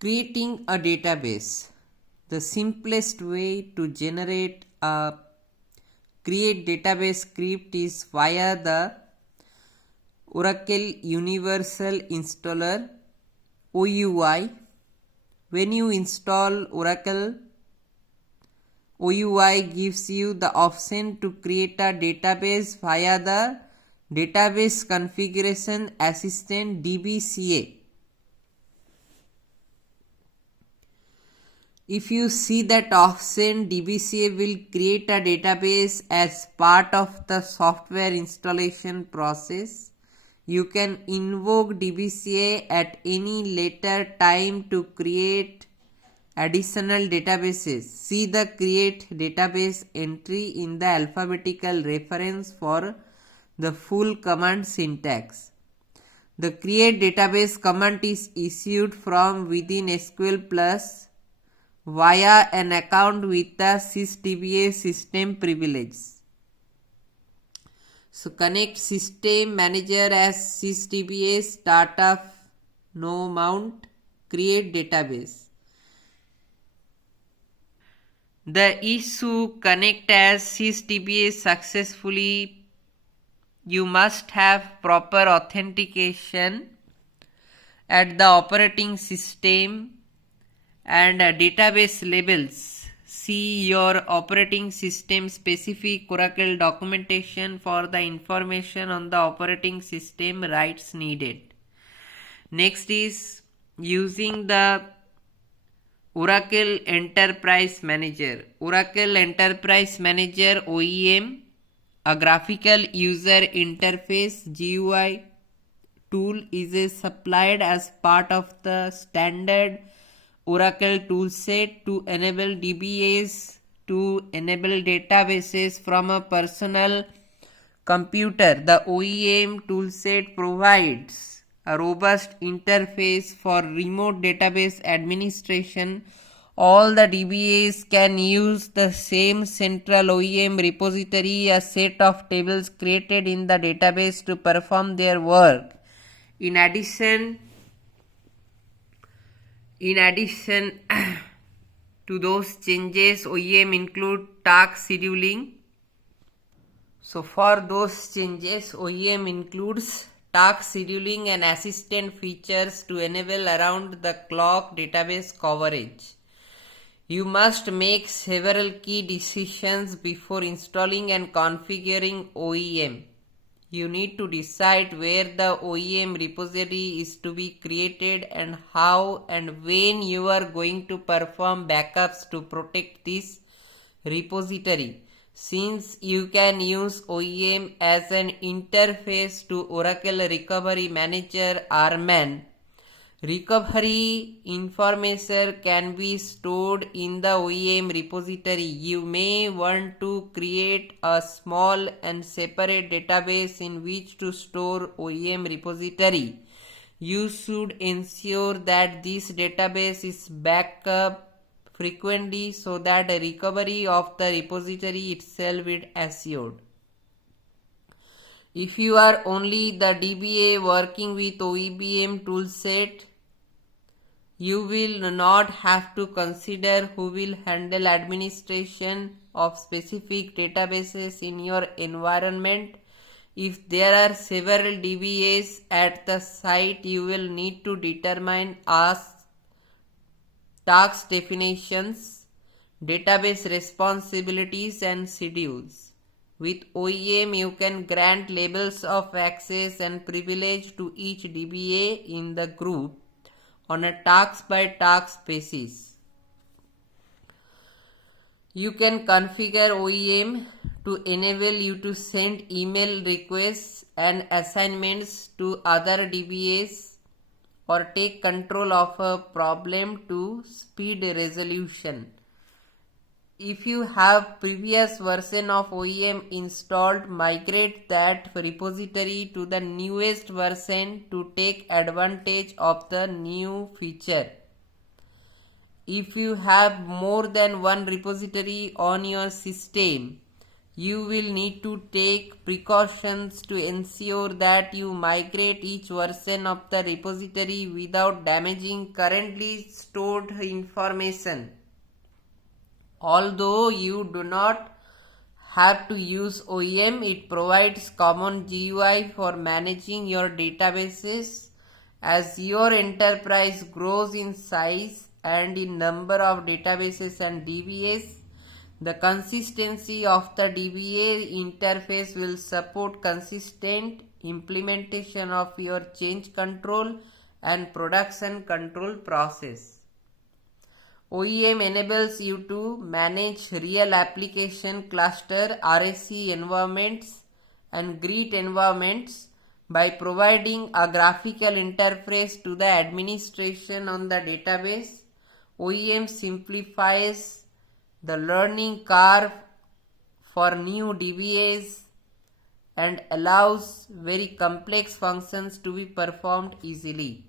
Creating a database. The simplest way to generate a create database script is via the Oracle Universal Installer OUI. When you install Oracle, OUI gives you the option to create a database via the Database Configuration Assistant DBCA. If you see that option, DBCA will create a database as part of the software installation process. You can invoke DBCA at any later time to create additional databases. See the create database entry in the alphabetical reference for the full command syntax. The create database command is issued from within SQL Plus via an account with the sysdba system privilege. So connect system manager as sysdba startup no mount create database. The issue connect as sysdba successfully. You must have proper authentication at the operating system and database labels. See your operating system specific Oracle documentation for the information on the operating system rights needed. Next is using the Oracle Enterprise Manager. Oracle Enterprise Manager OEM, a graphical user interface GUI tool, is supplied as part of the standard Oracle toolset to enable DBAs to enable databases from a personal computer. The OEM toolset provides a robust interface for remote database administration. All the DBAs can use the same central OEM repository, a set of tables created in the database to perform their work. In addition to those changes, OEM include task scheduling. So for those changes, OEM includes task scheduling and assistant features to enable around the clock database coverage. You must make several key decisions before installing and configuring OEM. You need to decide where the OEM repository is to be created and how and when you are going to perform backups to protect this repository. Since you can use OEM as an interface to Oracle Recovery Manager RMAN, recovery information can be stored in the OEM repository. You may want to create a small and separate database in which to store OEM repository. You should ensure that this database is backed up frequently so that the recovery of the repository itself is assured. If you are only the DBA working with OEM toolset, you will not have to consider who will handle administration of specific databases in your environment. If there are several DBAs at the site, you will need to determine task definitions, database responsibilities and schedules. With OEM, you can grant labels of access and privilege to each DBA in the group on a task-by-task basis. You can configure OEM to enable you to send email requests and assignments to other DBAs or take control of a problem to speed resolution. If you have previous version of OEM installed, migrate that repository to the newest version to take advantage of the new feature. If you have more than one repository on your system, You will need to take precautions to ensure that you migrate each version of the repository without damaging currently stored information. Although you do not have to use OEM, it provides common GUI for managing your databases. As your enterprise grows in size and in number of databases and DBAs, the consistency of the DBA interface will support consistent implementation of your change control and production control process. OEM enables you to manage real application cluster RAC environments and GREET environments by providing a graphical interface to the administration on the database. OEM simplifies the learning curve for new DBAs and allows very complex functions to be performed easily.